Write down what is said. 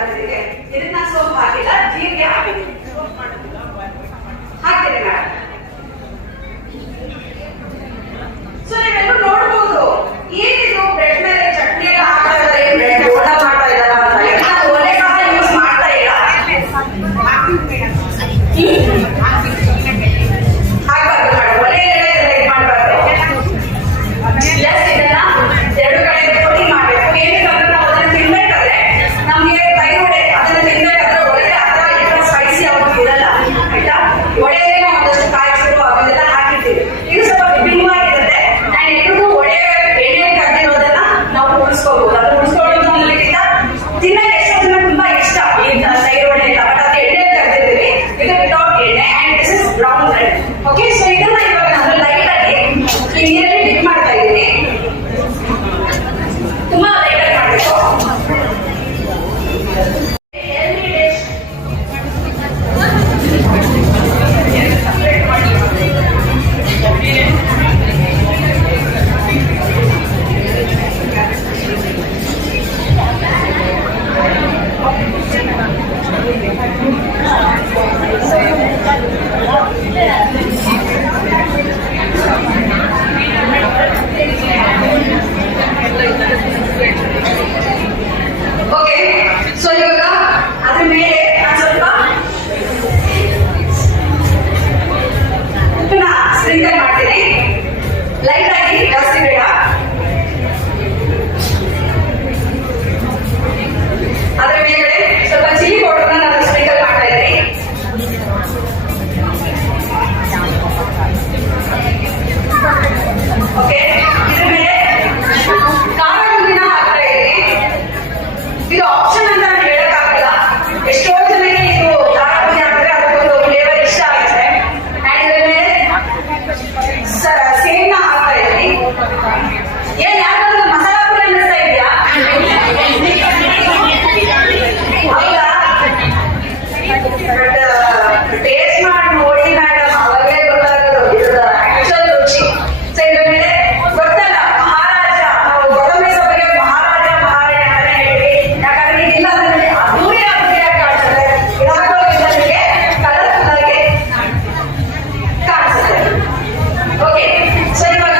ಬಂದಿದೆ. ಇದನ್ನ ಸೋಪ್ ಹಾಕಿಲ್ಲ, ಜೀರಿಗೆ ಹಾಕಿದ್ದೀನಿ. ಹಾಕ್ತೀನಿ ಮೇಡಮ್. ಸೊ ನೀವೆಲ್ಲರೂ ನೋಡ್ಬೋದು ಏನಿದು ಬ್ರೆಡ್ ಮೇಲೆ ಚಟ್ನಿ ಎಲ್ಲ ಹಾಕ್ತಾ ಇದ್ದಾರೆ, ಬ್ರೆಡ್ ಊಟ ಮಾಡ್ತಾ ಇದ್ದಾರ ಅಂತ. ನಾನು ಒಲೆ ಸಹ ಯೂಸ್ ಮಾಡ್ತಾ ಇಲ್ಲ. ಹಾಕ್ಬಾರ್ದು ಮೇಡಮ್, ಒಲೆ ಇದು ಮಾಡಬಾರ್ದು. ಜಸ್ಟ್ ಇದನ್ನ ಎರಡು ಕಡೆ ಕೋಟಿಂಗ್ ಮಾಡಬೇಕು. ಏನಕ್ಕಂದ್ರೆ ನಾವು ಅದನ್ನ ತಿನ್ಬೇಕಾದ್ರೆ ನಮ್ಗೆ ತೈರುಡೆ ಅದನ್ನ ತಿನ್ಬೇಕಾದ್ರೆ ಒಳಗೆ ಅಥವಾ ಏನೋ ಸ್ಪೈಸಿ ಅವ್ರಿಗೆ ಇರಲ್ಲ ಆಯ್ತಾ. ಒಡೆಯಲ್ಲೇ ನಾವು ಒಂದಷ್ಟು ಕಾಯಿಸಿರು ಅದನ್ನೆಲ್ಲ ಹಾಕಿರ್ತೀವಿ. ಇದು ಸ್ವಲ್ಪ ವಿಭಿನ್ನವಾಗಿರುತ್ತೆ. ಅಂಡ್ ಎಲ್ರಿಗೂ ಒಡೆ ಎಣ್ಣೆ ಕದ್ದಿರೋದನ್ನ ನಾವು ಉಳಿಸ್ಕೋಬಹುದು. ಅದು ಉಳಿಸ್ಕೊಳ್ಳೋದು ಅನ್ನೋದಕ್ಕಿಂತ ತಿನ್ನಕ್ಕೆ ಎಷ್ಟೋ ಜನ ತುಂಬಾ ಇಷ್ಟ ಈ ತೈರುಡೆ ಎಲ್ಲ. ಬಟ್ ಅದು ಎಣ್ಣೆ ಕದ್ದಿರ್ತೀವಿ, ಇದು ವಿತೌಟ್ ಎಣ್ಣೆ. And this is brown bread. Okay, so ಇದನ್ನ ಇವಾಗ ನಾನು ಲೈಟ್ ಆಗಿ ನೀರಲ್ಲಿ ಡಿಪ್ ಮಾಡ್ತಾ ಇದ್ದೀನಿ. ತುಂಬಾ ಲೈಟ್ ಆಗಿ ಮಾಡಬೇಕು. ಓಕೆ, ಸೊ ಇವಾಗ ಅದ್ರ ಮೇಲೆ ನಾನು ಸ್ವಲ್ಪ ಉಪ್ಪನ್ನ ಸ್ಪ್ರಿಂಕಲ್ ಮಾಡ್ತೀನಿ. ಲೈಟ್ ಆಗಿ, ಜಾಸ್ತಿ ಬೇಡ. ಅದ್ರ ಮೇಲೆ ಸ್ವಲ್ಪ ಚಿಲ್ಲಿ ಪೌಡರ್ನ ನಾನು ಸ್ಪ್ರಿಂಕಲ್ ಮಾಡ್ತಾ ಇದ್ದೀನಿ. ಓಕೆ, ಇದ್ರ ಮೇಲೆ ಖಾರ ಪುಡಿನ ಹಾಕ್ತಾ ಇದ್ದೀನಿ. ಇದು ಆಪ್ಷನ್ ಅಂತ ನಾನು ಹೇಳಕ್ಕಾಗಲ್ಲ. ಎಷ್ಟೋ ಜನಕ್ಕೆ ಇದು ಖಾರ ಪುಡಿ ಹಾಕಿದ್ರೆ ಅದಕ್ಕೊಂದು ಫ್ಲೇವರ್ ಇಷ್ಟ ಆಗುತ್ತೆ. ಅಂಡ್ ಇದ್ರ ಮೇಲೆ ಸೇಮ್ನ ಹಾಕ್ತಾ ಇದ್ದೀನಿ. ಏನ್ ಯಾಕಂದ್ರೆ ಮಸಾಲಾ ಪುಡಿ ಅನ್ನಿಸ್ತಾ ಇದೆಯಾ? ಹೌದಾ? ಟೇಸ್ಟ್ ಮಾಡಿ ನೋಡಿ ಮೇಡಮ್, ಅವಾಗಲೇ ಗೊತ್ತಾಗೋದು ಇದ್ರ ಆಕ್ಚುಲ್ ರುಚಿ. ಸೊ ಇದ್ರ ಮೇಲೆ ಗೊತ್ತಲ್ಲ, ಮಹಾರಾಜ, ನಾವು ಕೊತ್ತಂಬರಿ ಸೊಪ್ಪಿಗೆ ಮಹಾರಾಜ ಮಹಾರಾಣಿ ಅಂತಾನೆ ಹೇಳ್ತೀವಿ. ಯಾಕಂದ್ರೆ ಇದಿಲ್ಲ ಅಂದ್ರೆ ಅದ್ದೂರಿ ಅದ್ದೂರಿಯಾಗಿ ಕಾಣಿಸುತ್ತೆ. ಇದಾಕೊಳ್ಳೋದ್ರಿಗೆ ಕಲರ್ಫುಲ್ ಆಗಿ ಕಾಣಿಸುತ್ತೆ. ಓಕೆ, ಸೊ ಇವಾಗ